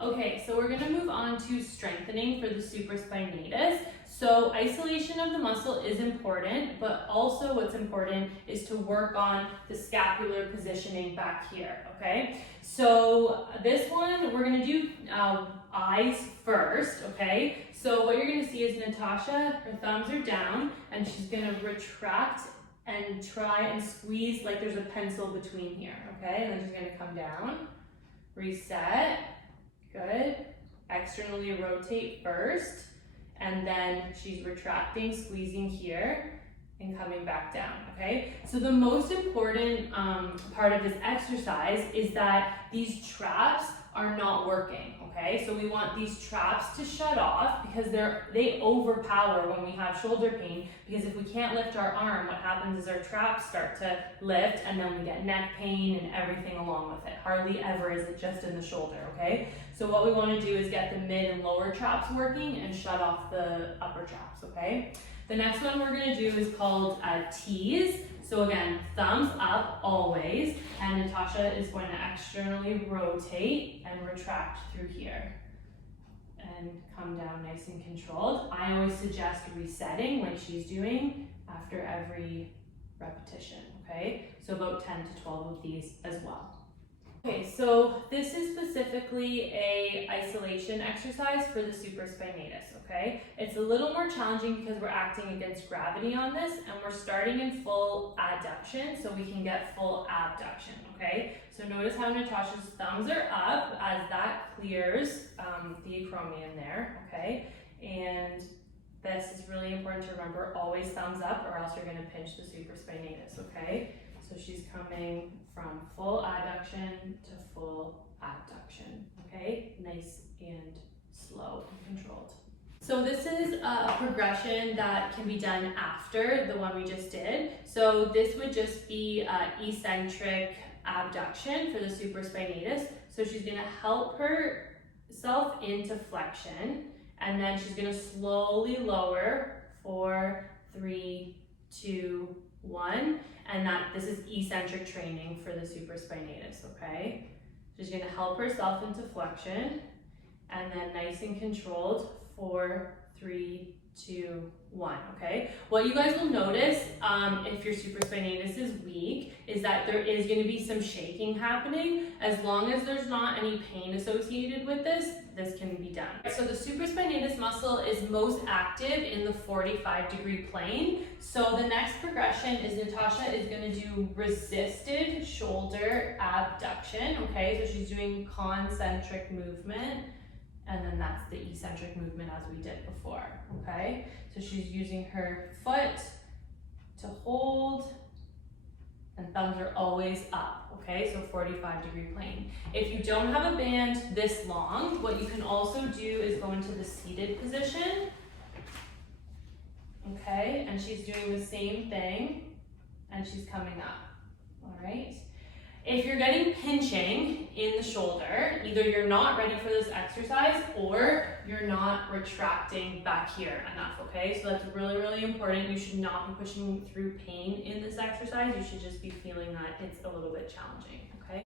Okay, so we're gonna move on to strengthening for the supraspinatus. So isolation of the muscle is important, but also what's important is to work on the scapular positioning back here, okay? So this one, we're gonna do eyes first, okay? So what you're gonna see is Natasha, her thumbs are down, and she's gonna retract and try and squeeze like there's a pencil between here, okay? And then she's gonna come down, reset, good. Externally rotate first, and then she's retracting, squeezing here, and coming back down, okay? So the most important part of this exercise is that these traps are not working, okay? So we want these traps to shut off because they overpower when we have shoulder pain, because if we can't lift our arm, what happens is our traps start to lift and then we get neck pain and everything along with it. Hardly ever is it just in the shoulder, okay? So what we want to do is get the mid and lower traps working and shut off the upper traps, okay? The next one we're going to do is called tease. So again, thumbs up always, and Natasha is going to externally rotate and retract through here and come down nice and controlled. I always suggest resetting like she's doing after every repetition, okay? So about 10 to 12 of these as well. Okay, so this is specifically a isolation exercise for the supraspinatus, okay? It's a little more challenging because we're acting against gravity on this, and we're starting in full adduction so we can get full abduction, okay? So notice how Natasha's thumbs are up as that clears the acromion there, okay? And this is really important to remember, always thumbs up or else you're gonna pinch the supraspinatus, okay? So she's coming from full adduction to full abduction, okay? Nice and slow and controlled. So this is a progression that can be done after the one we just did. So this would just be eccentric abduction for the supraspinatus. So she's gonna help herself into flexion, and then she's gonna slowly lower 4, 3, 2, 1, and this is eccentric training for the supraspinatus, okay? She's gonna help herself into flexion, and then nice and controlled, 4, 3, 2, 1, okay? What you guys will notice if your supraspinatus is weak is that there is gonna be some shaking happening. As long as there's not any pain associated with this can be done. So the supraspinatus muscle is most active in the 45-degree plane. So the next progression is Natasha is gonna do resisted shoulder abduction, okay? So she's doing concentric movement, and then that's the eccentric movement as we did before, okay? So she's using her foot to hold, and thumbs are always up, okay? So 45-degree plane. If you don't have a band this long, what you can also do is go into the seated position, okay? And she's doing the same thing, and she's coming up, all right? If you're getting pinching in the shoulder, either you're not ready for this exercise or you're not retracting back here enough, okay? So that's really, really important. You should not be pushing through pain in this exercise. You should just be feeling that it's a little bit challenging.